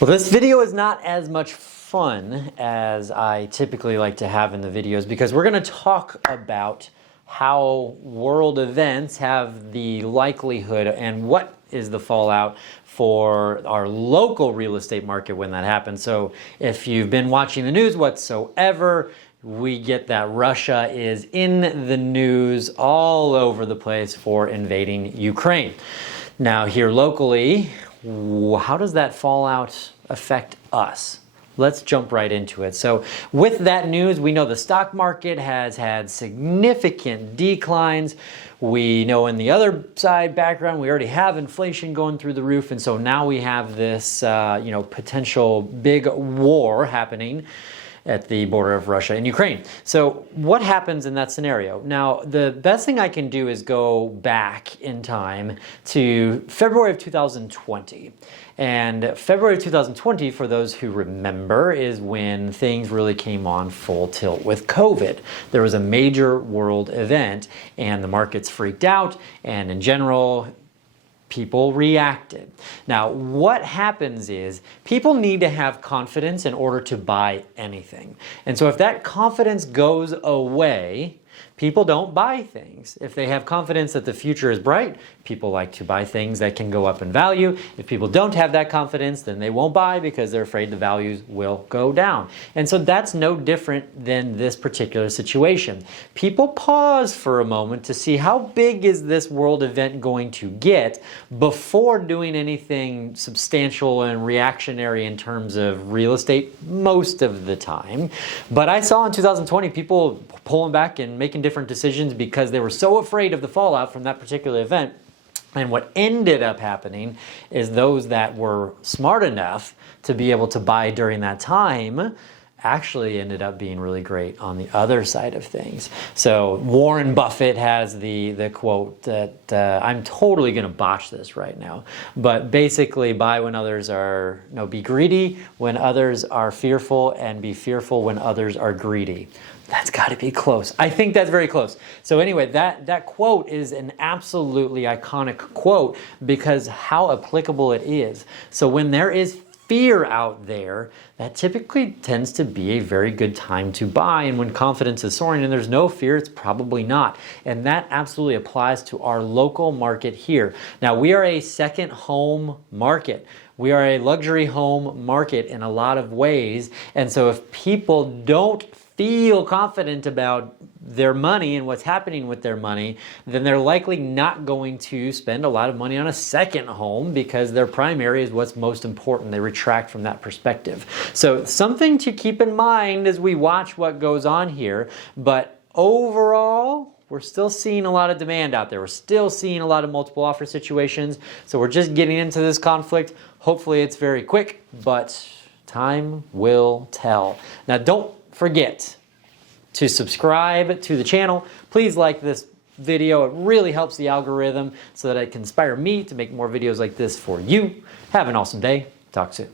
Well, this video is not as much fun as I typically like to have in the videos because we're going to talk about how world events have the likelihood and what is the fallout for our local real estate market when that happens. So if you've been watching the news whatsoever, we get that Russia is in the news all over the place for invading Ukraine. Now here locally, how does that fallout affect us? Let's jump right into it. So with that news, we know the stock market has had significant declines. We know in the other side background, we already have inflation going through the roof. And so now we have this potential big war happening at the border of Russia and Ukraine. So what happens in that scenario? Now, the best thing I can do is go back in time to February of 2020. And February of 2020, for those who remember, is when things really came on full tilt with COVID. There was a major world event and the markets freaked out, and in general, people reacted. Now, what happens is people need to have confidence in order to buy anything. And so if that confidence goes away, people don't buy things. If they have confidence that the future is bright, people like to buy things that can go up in value. If people don't have that confidence, then they won't buy because they're afraid the values will go down. And so that's no different than this particular situation. People pause for a moment to see how big is this world event going to get before doing anything substantial and reactionary in terms of real estate most of the time. But I saw in 2020 people pulling back and making different decisions because they were so afraid of the fallout from that particular event. And what ended up happening is those that were smart enough to be able to buy during that time actually ended up being really great on the other side of things. So Warren Buffett has the quote that I'm totally going to botch this right now, but basically buy when others are, no, be greedy when others are fearful and be fearful when others are greedy. That's got to be close. I think that's very close. So anyway, that quote is an absolutely iconic quote because how applicable it is. So when there is fear out there, that typically tends to be a very good time to buy. And when confidence is soaring and there's no fear, it's probably not. And that absolutely applies to our local market here. Now, we are a second home market. We are a luxury home market in a lot of ways. And so if people don't feel confident about their money and what's happening with their money, then they're likely not going to spend a lot of money on a second home because their primary is what's most important. They retract from that perspective. So something to keep in mind as we watch what goes on here. But overall, we're still seeing a lot of demand out there. We're still seeing a lot of multiple offer situations. So we're just getting into this conflict. Hopefully it's very quick, but time will tell. Now, don't forget to subscribe to the channel. Please like this video. It really helps the algorithm so that it can inspire me to make more videos like this for you. Have an awesome day. Talk soon.